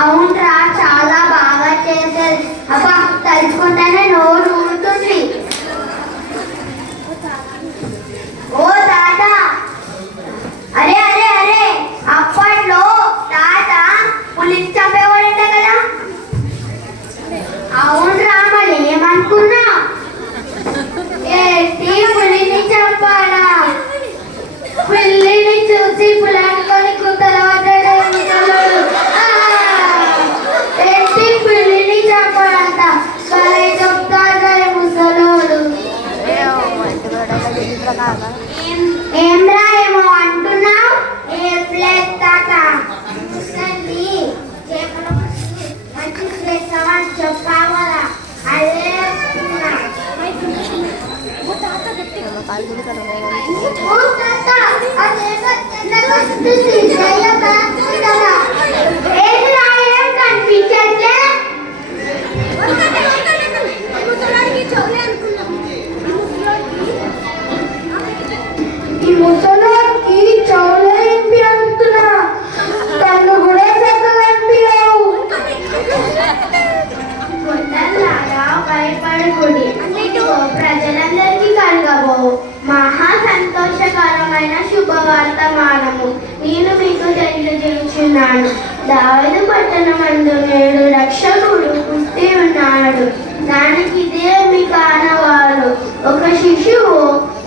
అవునరా, చాలా బాగా చేసేది. అబ్బా తలుచుకుంటేనే నోరు ఊరుతుంది. ఓ తాత, అరే అరే అరే, అప్పట్లో తాత పులిని చంపేవాడంట కదా? అవునరా, మళ్ళీ ఏమనుకున్నా? ఏంటి పులిని చంపాలా? పులిని చూసి పులానుకొని కూతల పడ్డాడు. ఏంటి పులిని చంపాలంట? సరే చెప్తాడు ముసలోడు. ఏమ్రా ఏమో అంటున్నావు? ఏం లేదు తాత, ముసలి చేపల మంచి చేస్తామని చెప్పావు కదా, అదే ఈ ముసలోకి చౌలేంటి అంటున్నా, కన్ను కూడా చక్కగనిపించవు. కొండలాగా భయపడకూడి ప్రజలందరికీ కలగబోవు మహా సంతోషకరమైన శుభవార్తమానము నేను మీకు తెలియజేయుచున్నాను. దావీదు పట్టణమందు నేడు రక్షకుడు పుట్టి ఉన్నాడు. దానికి ఇదే మీ కానవారు. ఒక శిశువు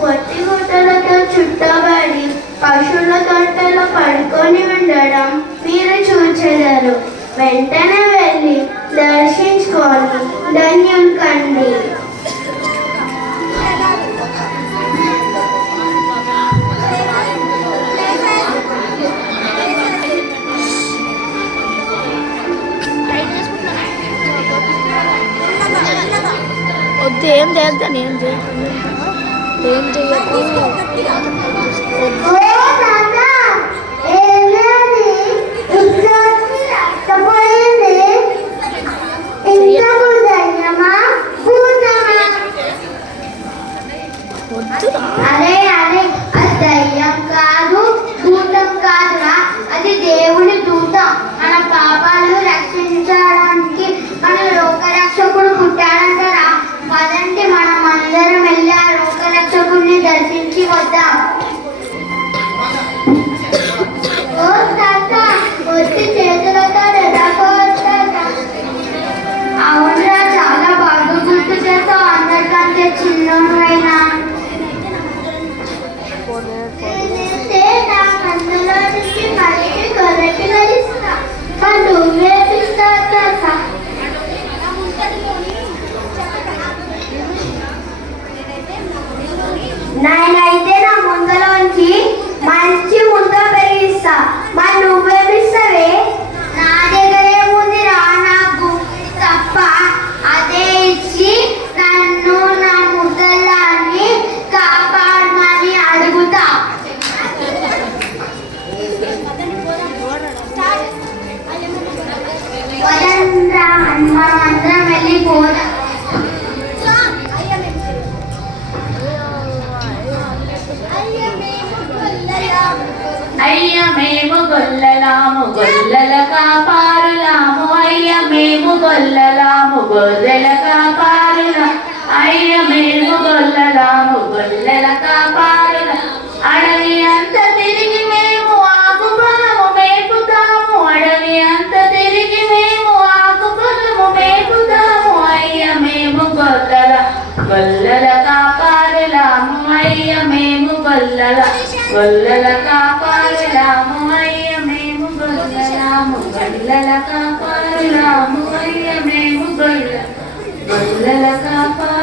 పొట్టి గుట్టలతో చుట్టబడి పశువుల తొట్టెలో పడుకొని ఉండడం మీరు చూచెదరు. వెంటనే వెళ్ళి దర్శించుకొని ధన్యం కండి. వద్దు, ఏం చేయొద్దని, ఏం చేయకు, ఏం చేయకు. అరే అరే, అది దయ్యం కాదు, దూతం కాదురా, అది దేవుని దూత. మన పాపాలను రక్షించడానికి మన లోకరక్షకుడు పుట్టాడంటారా. పదండి, మనం అందరం వెళ్ళి ఆ లోకరక్షకుడిని దర్శించి వద్దాం. ఓ తాత, వచ్చి చేతులతో అవునరా, చాలా బాగా గుర్తు చేస్తావు. అందరికంటే చిన్నైనా అందులో నుంచి మళ్ళీ గొర్రెపిల్ల ఇస్తా. నువ్వే ఇస్తా. నేనైతే నా ముందలోంచి మంచి ముద్ద పెరిగిస్తా. మరి నువ్వేమిస్తావే? నా దగ్గర ఏముంది రా, నాకు తప్ప అదే ఇచ్చి నన్ను నా ముద్దలాన్ని కాపాడమని అడుగుతా. వదండ్రా, మనం అందరం వెళ్ళిపోదాం. అయ్య మేము గొల్లలాము, గొల్లల కాపారులాము. అయ్య మేము గొల్లలాము, గొర్రెల కాపారులాము. అయ్య మేము గొల్లలాము, అయ్య మేము గొల్లల గొల్లల కాపారులాము అయ్య మేము గొల్లలాము గొల్లల కాపారులాము అయ్య మేము గొల్లల కాపారు